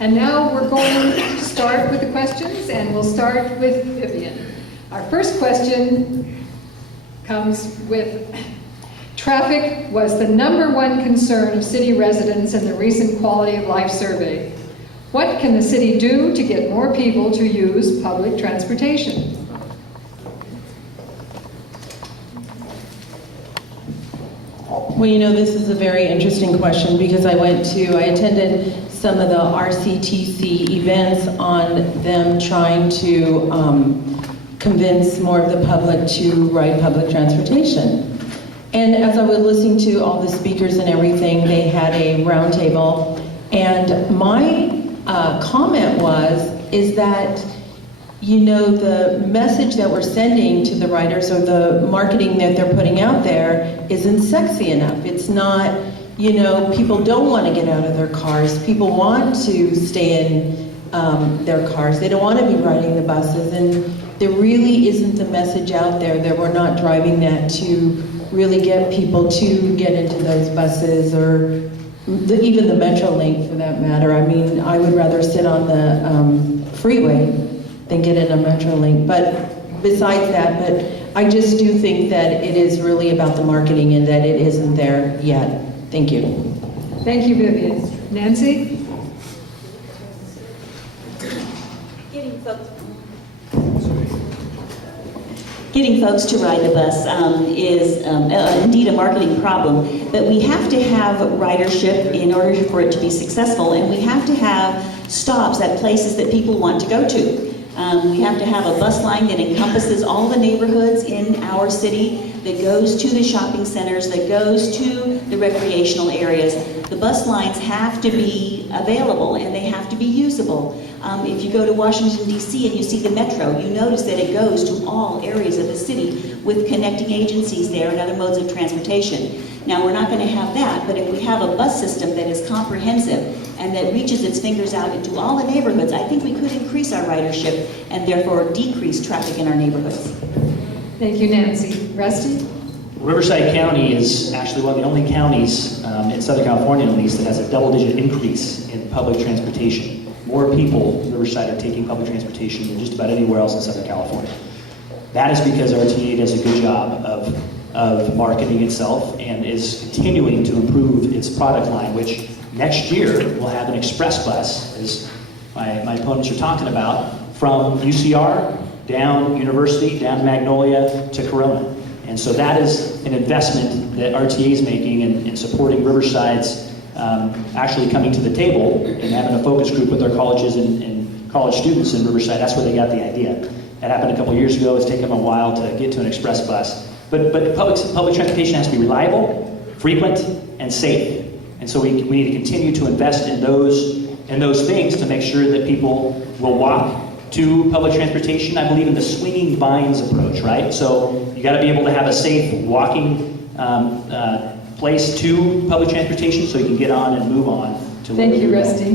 And now we're going to start with the questions, and we'll start with Vivian. Our first question comes with, traffic was the #1 concern of city residents in the recent quality of life survey. What can the city do to get more people to use public transportation? Well, you know, this is a very interesting question because I attended some of the RCTC events on them trying to convince more of the public to ride public transportation. And as I was listening to all the speakers and everything, they had a round table, and my comment is that, you know, the message that we're sending to the riders or the marketing that they're putting out there isn't sexy enough. It's not, you know, people don't want to get out of their cars. People want to stay in their cars. They don't want to be riding the buses, and there really isn't the message out there that we're not driving that to really get people to get into those buses, or even the Metrolink for that matter. I mean, I would rather sit on the freeway than get in a Metrolink. But besides that, but I just do think that it is really about the marketing and that it isn't there yet. Thank you. Thank you, Vivian. Nancy? Getting folks to ride the bus is indeed a marketing problem, but we have to have ridership in order for it to be successful, and we have to have stops at places that people want to go to. We have to have a bus line that encompasses all the neighborhoods in our city, that goes to the shopping centers, that goes to the recreational areas. The bus lines have to be available and they have to be usable. If you go to Washington, D.C. and you see the metro, you notice that it goes to all areas of the city with connecting agencies there and other modes of transportation. Now, we're not going to have that, but if we have a bus system that is comprehensive and that reaches its fingers out into all the neighborhoods, I think we could increase our ridership and therefore decrease traffic in our neighborhoods. Thank you, Nancy. Rusty? Riverside County is actually one of the only counties in Southern California, at least, that has a double-digit increase in public transportation. More people in Riverside are taking public transportation than just about anywhere else in Southern California. That is because RTA does a good job of marketing itself and is continuing to improve its product line, which next year will have an express bus, as my opponents are talking about, from UCR down University, down Magnolia to Corona. And so that is an investment that RTA is making in supporting Riverside's actually coming to the table and having a focus group with their colleges and college students in Riverside. That's where they got the idea. That happened a couple years ago. It's taken them a while to get to an express bus. But public transportation has to be reliable, frequent, and safe. And so we need to continue to invest in those things to make sure that people will walk to public transportation. I believe in the swinging vines approach, right? So you got to be able to have a safe walking place to public transportation so you can get on and move on to Thank you, Rusty.